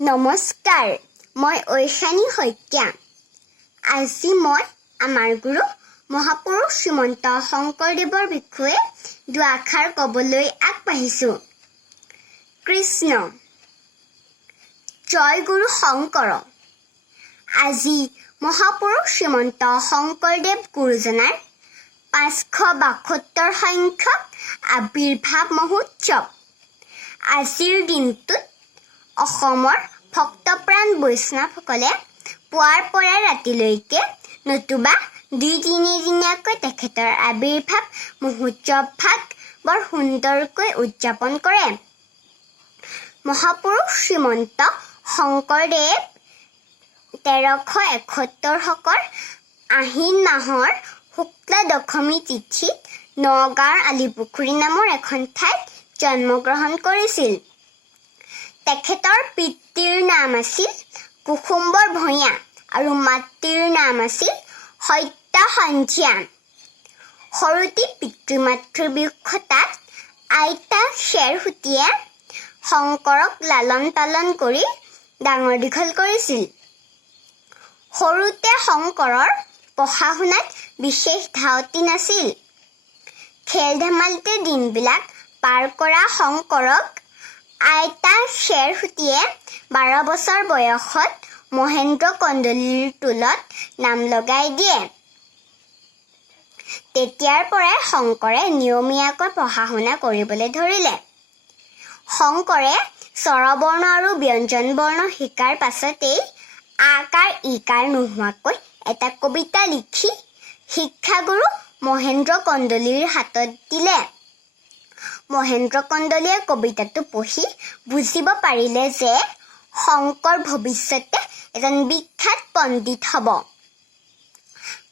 নমস্কাৰ, মই ঐশানী শইকীয়া। আজি মই আমাৰ গুৰু মহাপুৰুষ শ্ৰীমন্ত শংকৰদেৱৰ বিষয়ে দুআষাৰ ক'বলৈ আগবাঢ়িছোঁ। কৃষ্ণ। জয় গুৰু শংকৰ। আজি মহাপুৰুষ শ্ৰীমন্ত শংকৰদেৱ গুৰুজনাৰ 572 সংখ্যক আৱিৰ্ভাৱ মহোৎসৱ। আজিৰ দিনটোত অসমৰ ভক্তপ্ৰাণ বৈষ্ণৱসকলে পুৱাৰ পৰা ৰাতিলৈকে নতুবা 2-3 দিনীয়াকৈ তেখেতৰ আৱিৰ্ভাৱ মহোৎসৱভাগ বৰ সুন্দৰকৈ উদযাপন কৰে। মহাপুৰুষ শ্ৰীমন্ত শংকৰদেৱ 1371 শকৰ আহিন মাহৰ শুক্লা দশমী তিথিত নগাঁৱৰ আলিপুখুৰী নামৰ এখন ঠাইত জন্মগ্ৰহণ কৰিছিল। তেখেতৰ পিতৃৰ নাম আছিল কুসুম্বৰ ভূঞা আৰু মাতৃৰ নাম আছিল সত্যা সন্ধিয়া। সৰুতে পিতৃ-মাতৃৰ বিয়োগতাত আইতা শ্বেৰসুতীয়ে শংকৰক লালন পালন কৰি ডাঙৰ দীঘল কৰিছিল। সৰুতে শংকৰৰ পঢ়া শুনাত বিশেষ ধাউতি নাছিল। খেল-ধেমালিতে দিনবিলাক পাৰ কৰা শংকৰক আইতা শ্বেৰসুতীয়ে 12 বছৰ বয়সত মহেন্দ্ৰ কন্দলীৰ টোলত নাম লগাই দিয়ে। তেতিয়াৰ পৰাই শংকৰে নিয়মীয়াকৈ পঢ়া শুনা কৰিবলৈ ধৰিলে। শংকৰে স্বৰবৰ্ণ আৰু ব্যঞ্জন বৰ্ণ শিকাৰ পাছতেই আকাৰ ইকাৰ নোহোৱাকৈ এটা কবিতা লিখি শিক্ষাগুৰু মহেন্দ্ৰ কন্দলীৰ হাতত দিলে। মহেন্দ্ৰ কন্দলীয়ে কবিতাটো পঢ়ি বুজিব পাৰিলে যে শংকৰ ভৱিষ্যতে এজন বিখ্যাত পণ্ডিত হ'ব।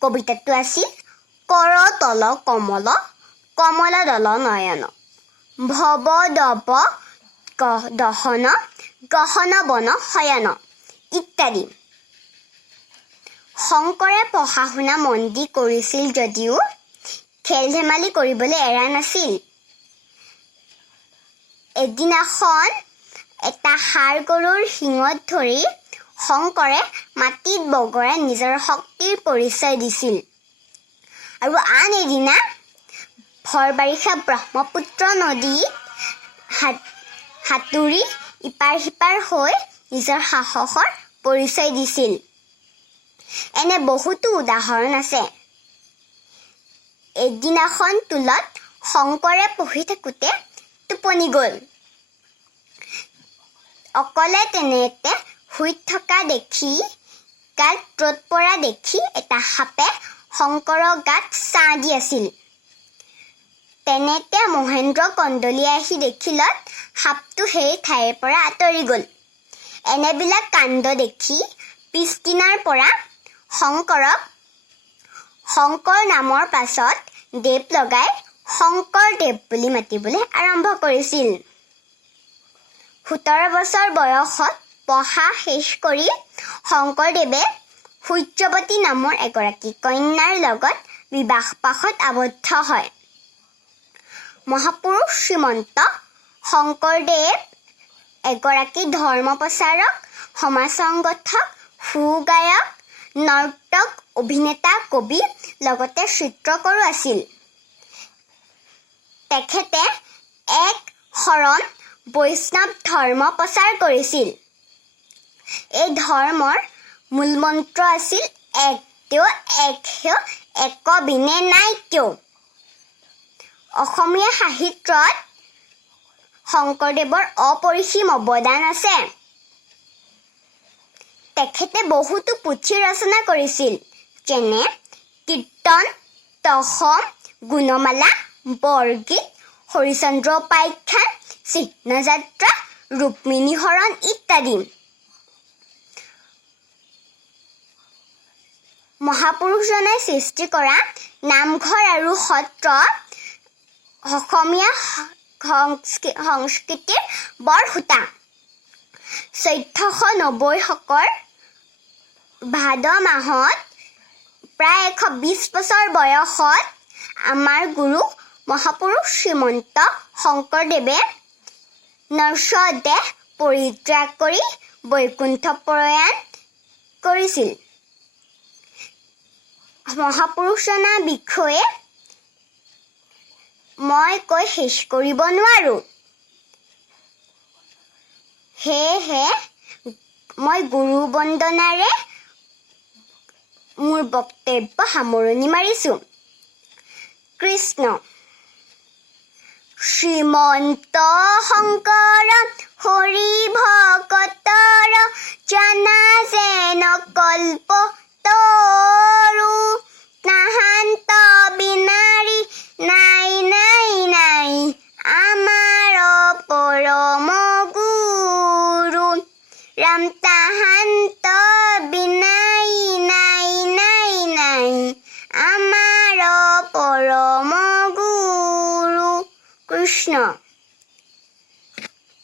কবিতাটো আছিল কৰ তল কমল কমল দল নয়ন ভৱ দৱ দহন গহন বন শয়ন ইত্যাদি। শংকৰে পঢ়া শুনা মন দি কৰিছিল যদিও খেল ধেমালি কৰিবলৈ এৰা নাছিল। এদিনাখন এটা ষাঁড় গৰুৰ শিঙত ধৰি শংকৰে মাটিত বগৰাই নিজৰ শক্তিৰ পৰিচয় দিছিল। আৰু আন এদিনা ভৰ বাৰিষা ব্ৰহ্মপুত্ৰ নদীত সাঁতুৰি ইপাৰ সিপাৰ হৈ নিজৰ সাহসৰ পৰিচয় দিছিল। এনে বহুতো উদাহৰণ আছে। এদিনাখন টোলত শংকৰে পঢ়ি থাকোঁতে টোপনি গ'ল। অকলে তেনেতে শুই থকা দেখি গাত ৰ'দ পৰা দেখি এটা সাপে শংকৰৰ গাত ছাঁ দি আছিল। তেনেতে মহেন্দ্ৰ কন্দলীয়ে আহি দেখিলত সাপটো সেই ঠাইৰ পৰা আঁতৰি গ'ল। এনেবিলাক কাণ্ড দেখি পিছদিনাৰ পৰা শংকৰক শংকৰ নামৰ পাছত দেৱ লগাই শংকৰদেৱ বুলি মাতিবলৈ আৰম্ভ কৰিছিল। 17 বছৰ বয়সত পঢ়া শেষ কৰি শংকৰদেৱে সূৰ্যৱতী নামৰ এগৰাকী কন্যাৰ লগত বিবাহপাশত আবদ্ধ হয়। মহাপুৰুষ শ্ৰীমন্ত শংকৰদেৱ এগৰাকী ধৰ্ম প্ৰচাৰক, সমাজ সংগঠক, সুগায়ক, নৰ্তক, অভিনেতা, কবি, লগতে চিত্ৰকৰো আছিল। তেখেতে এক শৰণ বৈষ্ণৱ ধৰ্ম প্ৰচাৰ কৰিছিল। এই ধৰ্মৰ মূলমন্ত্ৰ আছিল এক তেওঁ এক হেও এক বিনে নাই কেও। অসমীয়া সাহিত্যত শংকৰদেৱৰ অপৰিসীম অৱদান আছে। তেখেতে বহুতো পুথি ৰচনা কৰিছিল, যেনে কীৰ্তন, দশম, গুণমালা, বৰগীত, হৰিচন্দ্ৰ উপাখ্যান, চিহ্নযাত্ৰা, ৰুক্মিণী হৰণ ইত্যাদি। মহাপুৰুষজনে সৃষ্টি কৰা নামঘৰ আৰু সত্ৰ অসমীয়া সংস্কৃতিৰ বৰসূতা। 1490 শকৰ ভাদ মাহত প্ৰায় 120 বছৰ বয়সত আমাৰ গুৰু মহাপুৰুষ শ্ৰীমন্ত শংকৰদেৱে নশ্বদেহ পৰিত্যাগ কৰি বৈকুণ্ঠ প্ৰয়াণ কৰিছিল। মহাপুৰুষজনাৰ বিষয়ে মই কৈ শেষ কৰিব নোৱাৰোঁ। সেয়েহে মই গুৰু বন্দনাৰে মোৰ বক্তব্য সামৰণি মাৰিছোঁ। কৃষ্ণ। শ্ৰীমন্ত শংকৰ